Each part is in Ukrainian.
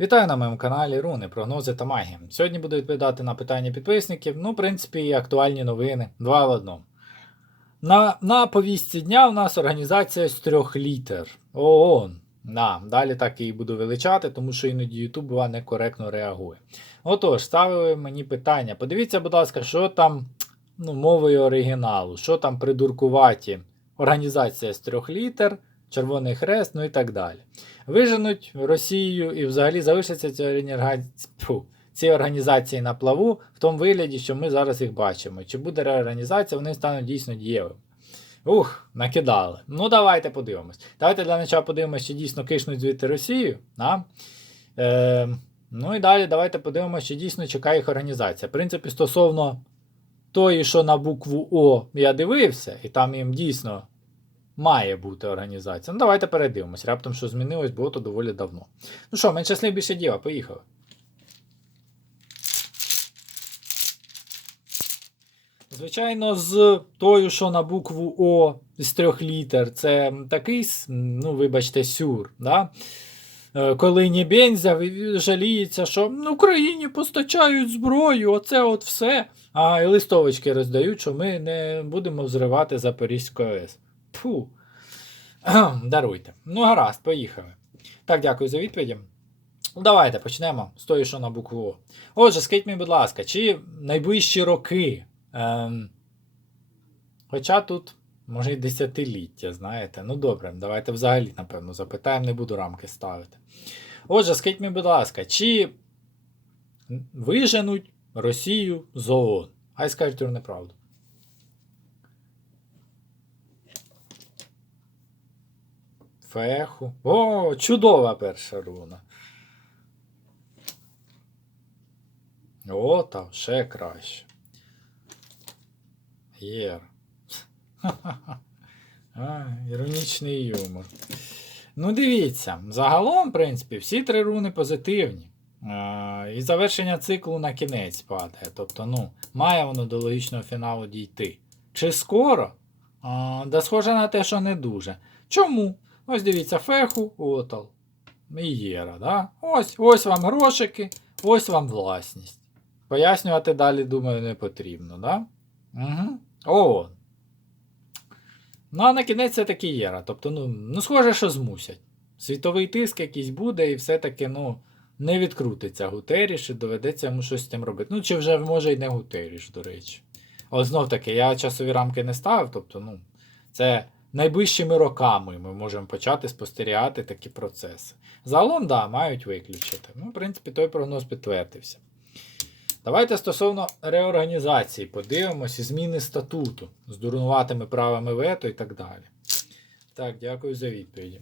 Вітаю на моєму каналі Руни, прогнози та магія. Сьогодні буду відповідати на питання підписників. Ну, в принципі, і актуальні новини. Два в одному. На, на повістці дня у нас організація з трьох літер. ООН. Да, далі так і буду величати, тому що іноді YouTube бува некоректно реагує. Отож, ставили мені питання. Подивіться, будь ласка, що там ну, мовою оригіналу, що там придуркуваті організація з трьох літер, Червоний Хрест, ну і так далі. Виженуть Росію і взагалі залишаться ці, організації, ці організації на плаву в тому вигляді, що ми зараз їх бачимо. Чи буде реорганізація, вони стануть дійсно дієвими. Ух, накидали. Ну, давайте подивимось. Давайте для початку подивимося, чи дійсно кишнуть звідти Росію. А? Е, ну і далі давайте подивимося, чи дійсно чекає їх організація. В принципі, стосовно тої, що на букву О я дивився, і там їм дійсно має бути організація. Ну, давайте передивимось. Раптом що змінилось, було то доволі давно. Ну що, менше слів більше діла, поїхали. Звичайно, з тою, що на букву О з трьох літер, це такий, ну, вибачте, сюр. Да? Е, Коли Нєбензя жаліється, що «Ну, Україні постачають зброю, оце от все. А і листовочки роздають, що ми не будемо взривати Запорізьку АЕС. Фу. Даруйте. Ну, гаразд, поїхали. Так, дякую за відповіді. Давайте почнемо з тої, що на букву. Отже, скажіть мені, будь ласка, чи найближчі роки. Ем, хоча тут, може, і десятиліття, знаєте. Ну добре, давайте взагалі, напевно, запитаємо, не буду рамки ставити. Отже, скажіть мені, будь ласка, чи виженуть Росію з ООН? Хай скажуть неправду. Феху. О, чудова перша руна. О, там ще краще. Єр. А, іронічний юмор. Ну, дивіться, загалом, в принципі, всі три руни позитивні. Е, і завершення циклу на кінець падає. Тобто, ну, має воно до логічного фіналу дійти. Чи скоро? А, да схоже на те, що не дуже. Чому? Ось дивіться, феху, отал. І єра, да? Ось, ось вам грошики, ось вам власність. Пояснювати далі, думаю, не потрібно, да? Угу. О. Ну, а на кінець це таки єра. Тобто, ну, ну, схоже, що змусять. Світовий тиск якийсь буде, і все-таки, ну, не відкрутиться Гутеріш, і доведеться йому щось з тим робити. Ну, чи вже може й не Гутеріш, до речі. От знов таки, я часові рамки не ставив, тобто, ну, це найближчими роками ми можемо почати спостерігати такі процеси. Загалом, да, мають виключити. Ну, в принципі, той прогноз підтвердився. Давайте стосовно реорганізації подивимося зміни статуту з дурнуватими правами вето і так далі. Так, дякую за відповіді.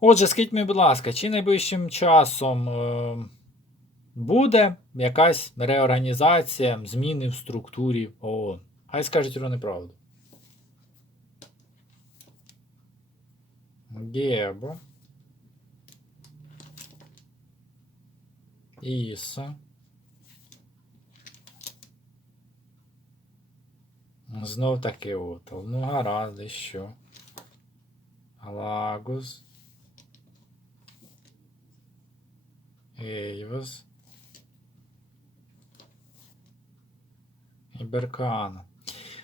Отже, скажіть мені, будь ласка, чи найближчим часом е, буде якась реорганізація, зміни в структурі ООН? Хай скажуть вони правду. Гебо. Іса. Знов таки отал. Ну, гаразд, і що? Лагус. Ейвас. І Беркана.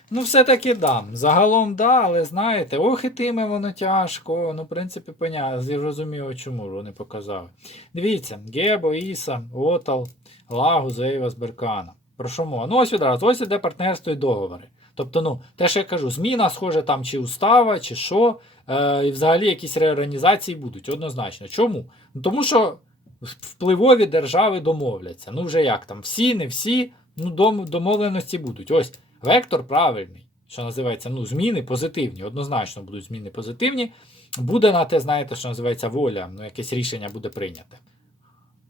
Ну, все-таки да. Загалом да, але знаєте, ох і тиме воно тяжко. Ну, в принципі, понятно, зрозуміло, чому вони показали. Дивіться, Гебо, Іса, Отал, Лагу, Зейвас, Беркана. Про що мова? Ну, ось відразу, ось іде партнерство і договори. Тобто, ну, те, що я кажу, зміна, схоже, там чи устава, чи що, е, і взагалі якісь реорганізації будуть, однозначно. Чому? Ну, тому що впливові держави домовляться. Ну, вже як там, всі, не всі, ну, домовленості будуть. Ось. Вектор правильний, що називається, ну, зміни позитивні, однозначно будуть зміни позитивні. Буде на те, знаєте, що називається воля, ну, якесь рішення буде прийняте.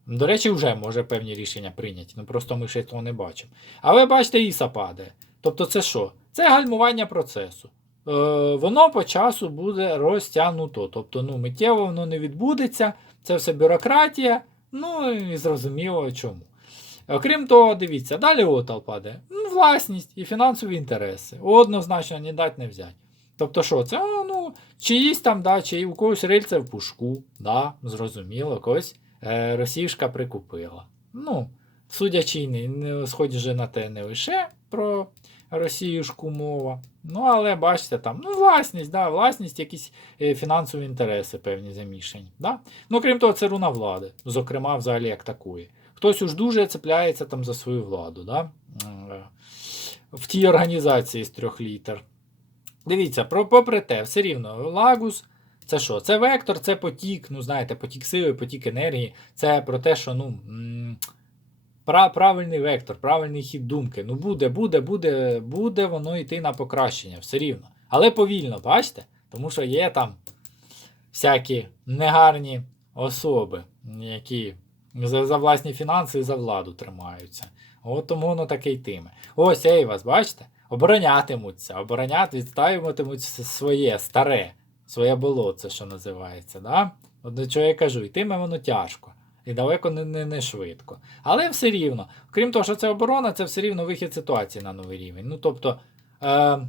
До речі, вже може певні рішення прийняті, ну просто ми ще того не бачимо. Але бачите, Іса падає. Тобто, це що? Це гальмування процесу. Е, воно по часу буде розтягнуто. Тобто, ну, миттєво воно не відбудеться, це все бюрократія, ну і зрозуміло чому. Окрім того, дивіться, далі отал падає. Ну, власність і фінансові інтереси. Однозначно, не дать не взять. Тобто, що, це ну, чиїсь там, да, чи у когось рильце в пушку, да, зрозуміло, когось е, російська прикупила. Ну, судячи не, не сходячи на те не лише про росіюшку мова. Ну, але бачите, там, ну, власність, да, власність, якісь е, фінансові інтереси певні замішані. Да? Ну, крім того, це руна влади, зокрема, взагалі як такої. Хтось уж дуже цепляється там за свою владу, да? Е, в тій організації з трьох літер. Дивіться, про, попри те, все рівно, Лагус. Це що? Це вектор, це потік, ну знаєте, потік сили, потік енергії. Це про те, що ну, пра- правильний вектор, правильний хід думки. Ну буде, буде, буде, буде воно йти на покращення, все рівно. Але повільно, бачите? Тому що є там всякі негарні особи, які за, за власні фінанси і за владу тримаються. От тому воно таке йтиме. Ось Ейвас, бачите? Оборонятимуться, оборонят, відстаюватимуть своє старе, своє болоце, що називається. Да? От до чого я кажу, йтиме воно тяжко. І далеко не, не, не швидко. Але все рівно, крім того, що це оборона, це все рівно вихід ситуації на новий рівень. Ну, тобто, е,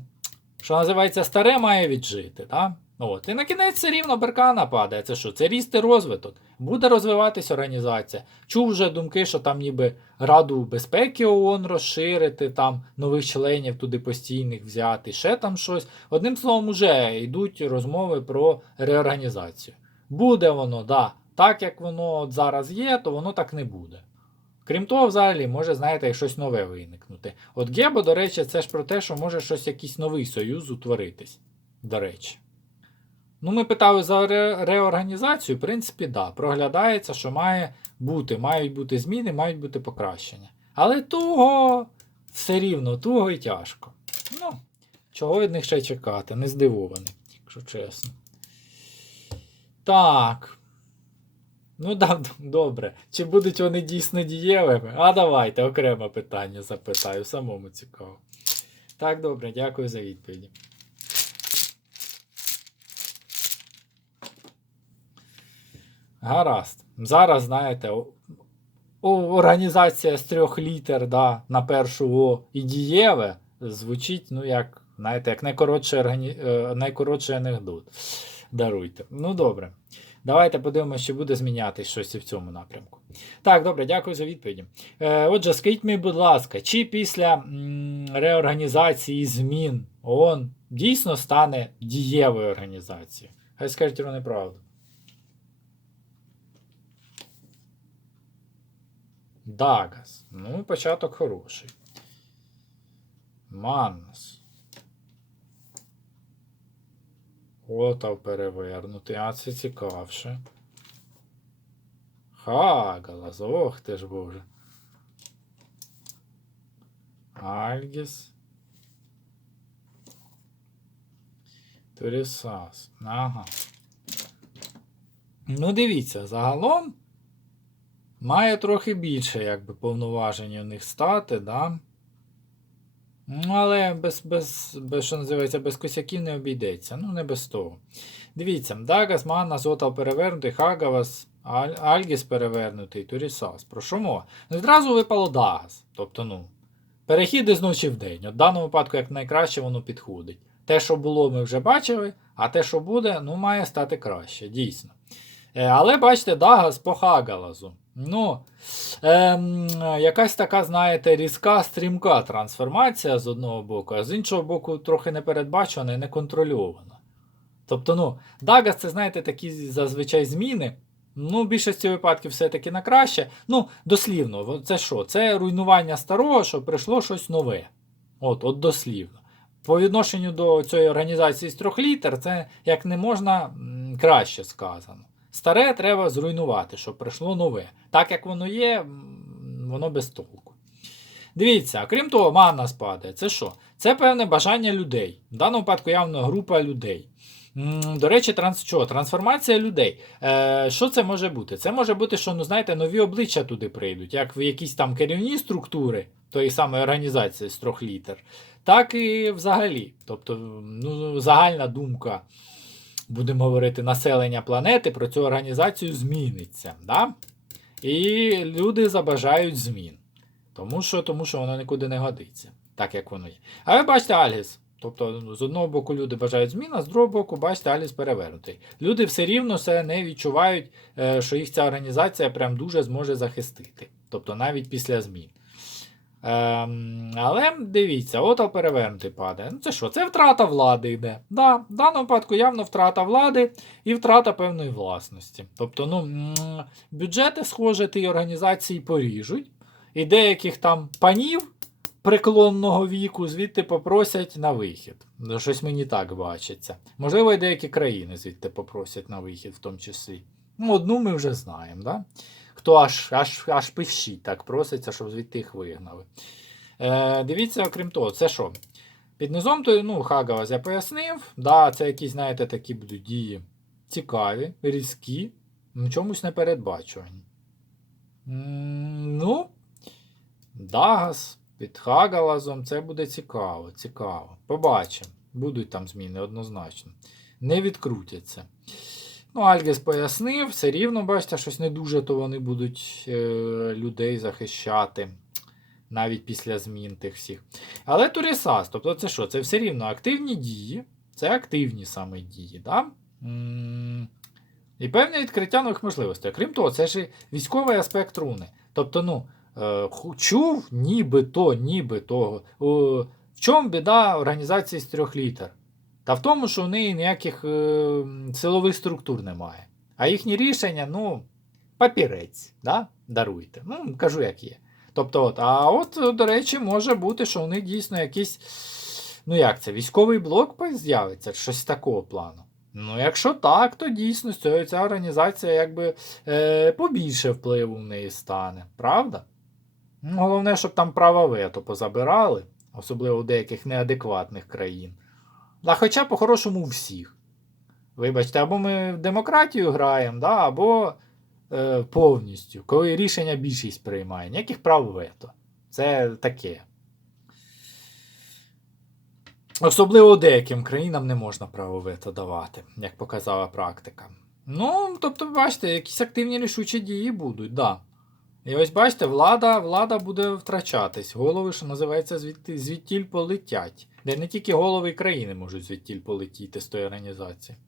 що називається, старе має віджити. Да? От. І на кінець все рівно беркана падає. Це що? Це ріст і розвиток. Буде розвиватись організація. Чув вже думки, що там ніби Раду безпеки ООН розширити, там нових членів туди постійних взяти, ще там щось. Одним словом, уже йдуть розмови про реорганізацію. Буде воно, да. Так як воно от зараз є, то воно так не буде. Крім того, взагалі, може, знаєте, щось нове виникнути. От Гебо, до речі, це ж про те, що може щось якийсь новий союз утворитись. До речі. Ну, ми питали за ре- реорганізацію, в принципі, да, проглядається, що має бути, мають бути зміни, мають бути покращення. Але туго все рівно, туго і тяжко. Ну, чого від них ще чекати, не здивований, якщо чесно. Так. Ну, да, добре. Чи будуть вони дійсно дієвими? А давайте окреме питання запитаю, самому цікаво. Так, добре, дякую за відповіді. Гаразд. Зараз, знаєте, організація з трьох літер да, на першу О і дієве звучить, ну, як, знаєте, як найкоротший, органі... е, найкоротший анекдот. Даруйте. Ну, добре. Давайте подивимося, чи буде змінятись щось і в цьому напрямку. Так, добре, дякую за відповіді. Е, отже, скажіть мені, будь ласка, чи після м, реорганізації змін ООН дійсно стане дієвою організацією? Хай скажуть вони правду. Дагас. Ну, початок хороший. Маннас. Отав перевернутий, а це цікавше. Хагалас, ох ти ж боже. Альгіс. Торісас. Ага. Ну, дивіться, загалом має трохи більше, якби, повноважень у них стати, да? Ну, але без, без, без, що називається, без косяків не обійдеться. Ну, не без того. Дивіться, Дагас, Манна, Зотал перевернутий, Хагавас, Аль, Альгіс перевернутий, Турісас. Про що мова? Ну, відразу випало Дагас. Тобто, ну, перехід із ночі в день. От в даному випадку, як найкраще, воно підходить. Те, що було, ми вже бачили, а те, що буде, ну, має стати краще, дійсно. Е, але бачите, Дагас по Хагалазу. Ну, ем, якась така, знаєте, різка, стрімка трансформація з одного боку, а з іншого боку, трохи непередбачена і неконтрольована. Тобто, ну, Дагас, це, знаєте, такі зазвичай зміни. Ну, в більшості випадків все-таки на краще. Ну, дослівно, це що? Це руйнування старого, що прийшло щось нове. От, от дослівно. По відношенню до цієї організації з трьох літер, це як не можна краще сказано. Старе треба зруйнувати, щоб прийшло нове. Так як воно є, воно без толку. Дивіться, крім того, манна спадає. Це що? Це певне бажання людей. В даному випадку явно група людей. До речі, транс, що? трансформація людей. Е, що це може бути? Це може бути, що ну, знаєте, нові обличчя туди прийдуть, як в якісь там керівні структури тої самої організації з трьох літер, так і взагалі. Тобто, ну, загальна думка будемо говорити, населення планети про цю організацію зміниться. Да? І люди забажають змін. Тому що, тому що воно нікуди не годиться, так як воно є. А ви бачите Альгіс. Тобто, з одного боку, люди бажають змін, а з другого боку, бачите, Аліс перевернутий. Люди все рівно все не відчувають, е, що їх ця організація прям дуже зможе захистити. Тобто навіть після змін. Ем, але дивіться, отал перевернутий падає. Ну це що? Це втрата влади йде. Да, в даному випадку явно втрата влади і втрата певної власності. Тобто, ну, бюджети, схоже, ті організації поріжуть, і деяких там панів преклонного віку звідти попросять на вихід. Ну, Щось мені так бачиться. Можливо, і деякі країни звідти попросять на вихід, в тому числі. Ну, одну ми вже знаємо, да? Хто аж аж, аж пищить так проситься, щоб звідти їх вигнали. Е, дивіться, окрім того, це що? Під низом, то, ну, Хагалас я пояснив. Да, це якісь, знаєте, такі будуть дії цікаві, різкі, в чомусь непередбачувані. Ну, Дагас під Хагалазом це буде цікаво, цікаво. Побачимо. Будуть там зміни однозначно. Не відкрутяться. Ну, Альгес пояснив, все рівно, бачите, щось не дуже, то вони будуть е, людей захищати навіть після змін тих всіх. Але Турісас, тобто це що? Це все рівно активні дії, це активні саме дії. Да? І певне відкриття нових можливостей. Крім того, це ж військовий аспект руни. Тобто, ну, е, чув нібито, нібито. О, в чому біда організації з трьох літер? Та в тому, що в неї ніяких е, силових структур немає. А їхні рішення, ну, папірець, да? даруйте. Ну, кажу, як є. Тобто, от, а от, до речі, може бути, що у них дійсно якийсь, ну як це, військовий блок з'явиться, щось такого плану. Ну, якщо так, то дійсно ця організація якби е, побільше впливу в неї стане, правда? Ну, головне, щоб там права вето позабирали, особливо в деяких неадекватних країн. А хоча по-хорошому у всіх. Вибачте, або ми в демократію граємо, да, або е, повністю, коли рішення більшість приймає. Ніяких прав вето. Це таке. Особливо деяким країнам не можна право вето давати, як показала практика. Ну, тобто, бачите, якісь активні рішучі дії будуть, да. І ось бачите, влада, влада буде втрачатись. Голови, що називається, звідти, звідтіль полетять. Де не тільки голови країни можуть звідтіль полетіти з тої організації.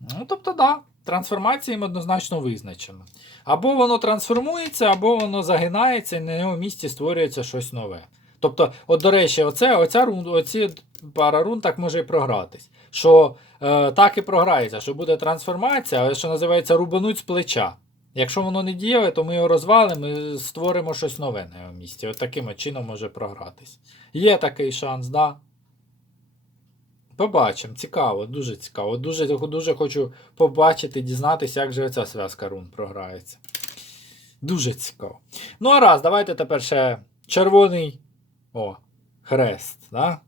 Ну, тобто, да, трансформація їм однозначно визначена. Або воно трансформується, або воно загинається, і на його місці створюється щось нове. Тобто, от, до речі, оце, оця рун, оці пара рун так може і програтись. Що е, так і програється, що буде трансформація, але що називається рубануть з плеча. Якщо воно не діє, то ми його розвалимо і створимо щось нове на його місці. От таким чином може програтись. Є такий шанс, да? Побачимо, цікаво, дуже цікаво. Дуже, дуже хочу побачити, дізнатися, як же ця зв'язка рун програється. Дуже цікаво. Ну, а раз, давайте тепер ще червоний о, хрест. Да?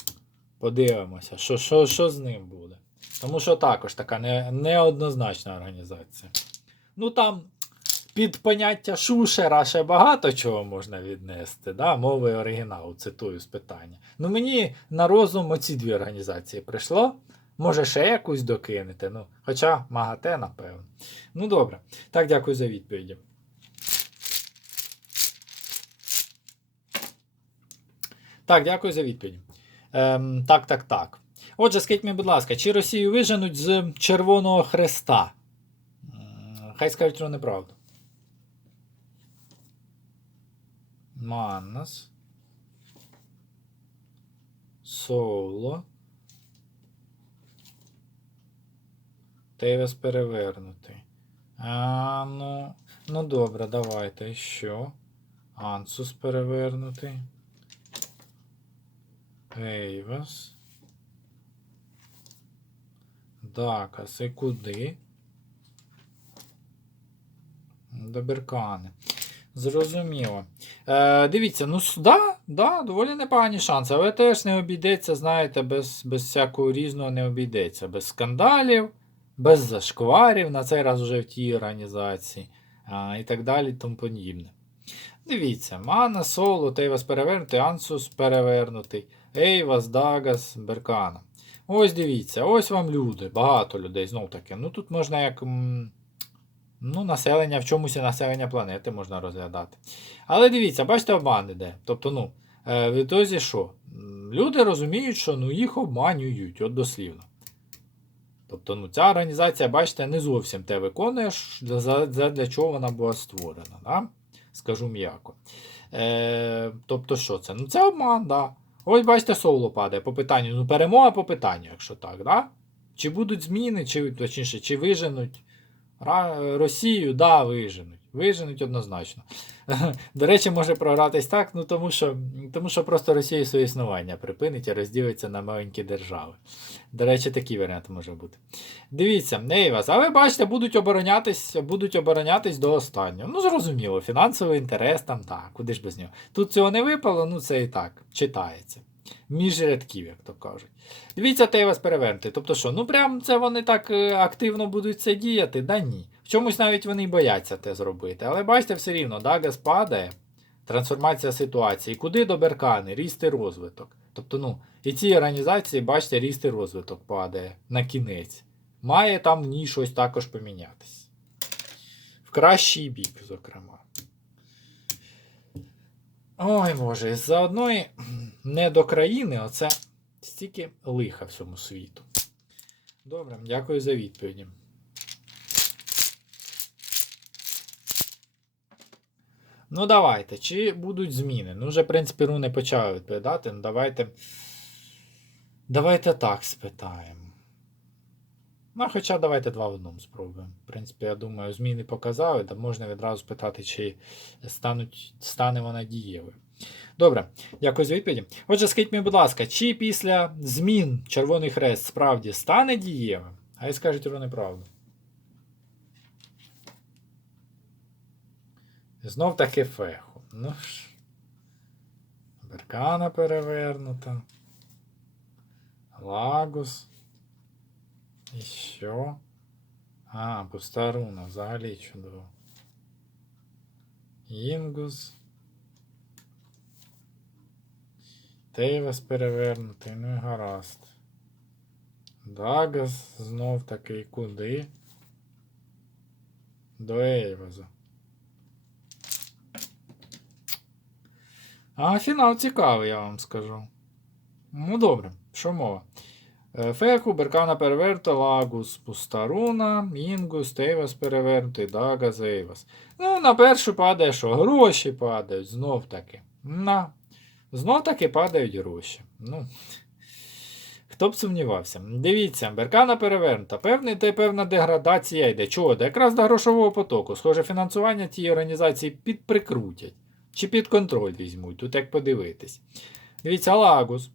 Подивимося, що, що, що з ним буде. Тому що також така не, неоднозначна організація. Ну там під поняття шушера ще багато чого можна віднести, да? мови оригіналу, цитую з питання. Ну мені на розум оці дві організації прийшло. Може, ще якусь докинете. Ну, хоча МАГАТЕ, напевно. Ну добре. Так, дякую за відповіді. Так, дякую за відповідь. Ем, так, так, так. Отже, скажіть мені, будь ласка, чи Росію виженуть з Червоного Хреста? Хай скажуть, що неправду. Маннас. Соло. Тевес перевернутий. А, ну, ну добре, давайте. Що? Ансус перевернутий. Ейвас. Дакас. І куди? До Беркани. Зрозуміло. Е, дивіться, ну да, да, доволі непогані шанси, але теж не обійдеться, знаєте, без, без всякого різного не обійдеться. Без скандалів, без зашкварів, на цей раз вже в тій організації а, і так далі, тому подібне. Дивіться, Мана, Соло, Тейвас перевернутий, Ансус перевернутий, Ейвас, Дагас, Беркана. Ось дивіться, ось вам люди, багато людей, знов таки. Ну тут можна як. м, Ну, населення, в чомусь і населення планети можна розглядати. Але дивіться, бачите, обман іде. Тобто, ну, Е, в ітозі що? Люди розуміють, що ну, їх обманюють, от дослівно. Тобто, ну, ця організація, бачите, не зовсім те виконує, за для чого вона була створена. Да? Скажу м'яко. Е, тобто, що це? Ну, це обман, да. Ось бачите, соло падає по питанню. Ну, перемога по питанню, якщо так, да? Чи будуть зміни, чи точніше, чи виженуть Росію, да, виженуть. Виженуть однозначно. До речі, може програтись так, ну тому що, тому що просто Росія своє існування припинить і розділиться на маленькі держави. До речі, такий варіант може бути. Дивіться, Нейвас, а ви бачите, будуть оборонятись, будуть оборонятись до останнього. Ну, зрозуміло, фінансовий інтерес там так, куди ж без нього. Тут цього не випало, ну це і так, читається. Між рядків, як то кажуть. Дивіться, Тейвас перевернути. Тобто що, ну прям це вони так е, активно будуть це діяти? Да ні. В чомусь навіть вони бояться те зробити. Але бачите, все рівно, Дагас падає, трансформація ситуації. Куди до Беркани? Ріст і розвиток. Тобто, ну, і ці організації, бачите, ріст і розвиток падає на кінець. Має там в ній щось також помінятись. В кращий бік, зокрема. Ой Боже, з-за одної не до країни, оце стільки лиха всьому світу. Добре, дякую за відповіді. Ну, давайте. Чи будуть зміни? Ну, вже, в принципі, руни почали відповідати. Ну, давайте. Давайте так спитаємо. Ну, хоча давайте два в одному спробуємо. В принципі, я думаю, зміни показали, та можна відразу спитати, чи стануть, стане вона дієвою. Добре, дякую за відповіді. Отже, скажіть мені, будь ласка, чи після змін Червоний Хрест справді стане дієвим? А й скажуть вони правду. Знов таки феху. Ну ж. Беркана перевернута. Лагус. І що? А, пуста руна, взагалі чудово. Інгус. Тейвас перевернутий, ну і гаразд. Дагас знов таки куди? До Ейваза. А фінал цікавий, я вам скажу. Ну добре, що мова? Е, Феку, Беркана перевернута, Лагус, Пустаруна, Інгус, Тейвас перевернутий, Дагас, Ейвас. Ну, на першу падає що? Гроші падають, знов таки. На. Знов таки падають гроші. Ну, хто б сумнівався. Дивіться, Беркана перевернута. Певний, та й певна деградація йде. Чого? Да якраз до грошового потоку. Схоже, фінансування тієї організації підприкрутять. Чи під контроль візьмуть, тут як подивитись. Дивіться, Лагус.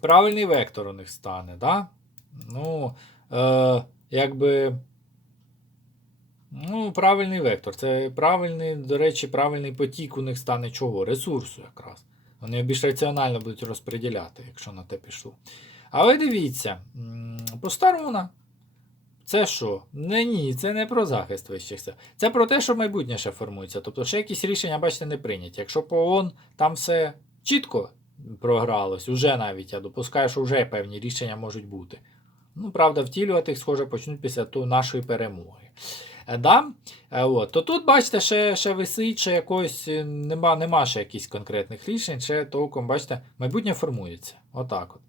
Правильний вектор у них стане, да? Ну, е, якби. Ну, правильний вектор. Це правильний, до речі, правильний потік у них стане чого? Ресурсу якраз. Вони більш раціонально будуть розподіляти, якщо на те пішло. Але дивіться, постаруна. Це що? Не ні, це не про захист вищих сил. Це про те, що майбутнє ще формується. Тобто ще якісь рішення, бачите, не прийняті. Якщо по ООН там все чітко програлось, уже навіть я допускаю, що вже певні рішення можуть бути. Ну, правда, втілювати їх, схоже, почнуть після ту нашої перемоги. Е, Да? Е, От. То тут, бачите, ще, ще висить, ще якось е, нема, нема ще якихось конкретних рішень, ще толком, бачите, майбутнє формується. Отак от.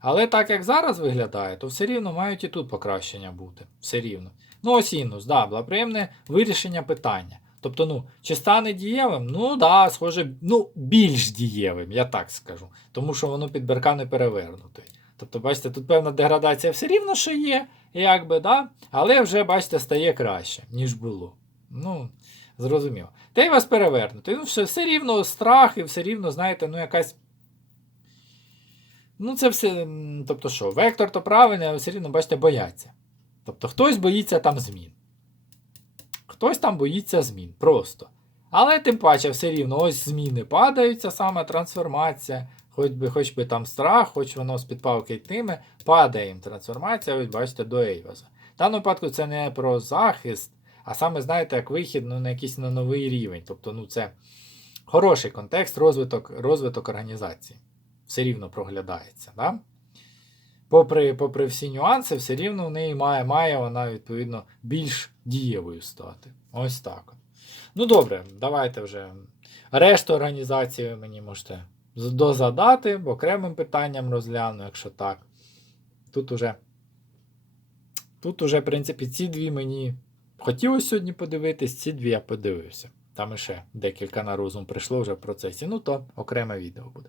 Але так як зараз виглядає, то все рівно мають і тут покращення бути. Все рівно. Ну, ось інус, да, благоприємне вирішення питання. Тобто, ну, чи стане дієвим? Ну, да, схоже, ну, більш дієвим, я так скажу. Тому що воно під беркани перевернуте. Тобто, бачите, тут певна деградація все рівно ще є, якби, да? але вже, бачите, стає краще, ніж було. Ну, зрозуміло. Та й вас перевернути. Ну, все, все рівно страх і все рівно, знаєте, ну, якась. Ну, це все. Тобто що, вектор то правильний, але все рівно, бачите, бояться. Тобто хтось боїться там змін. Хтось там боїться змін. Просто. Але тим паче, все рівно, ось зміни падаються, саме трансформація. Хоч би, хоч би там страх, хоч воно з-під палки йтиме, падає їм трансформація, ось бачите, до Ейваза. В даному випадку це не про захист, а саме, знаєте, як вихід ну, на якийсь на новий рівень. Тобто, ну, це хороший контекст, розвиток, розвиток організації. Все рівно проглядається. Да? Попри, попри всі нюанси, все рівно в неї має, має вона, відповідно, більш дієвою стати. Ось так. Ну добре, давайте вже. Решту організації ви мені можете дозадати, окремим питанням розгляну, якщо так. Тут уже. Тут уже, в принципі, ці дві мені хотілося сьогодні подивитись, ці дві я подивився. Там іще декілька на розум прийшло вже в процесі. Ну то окреме відео буде.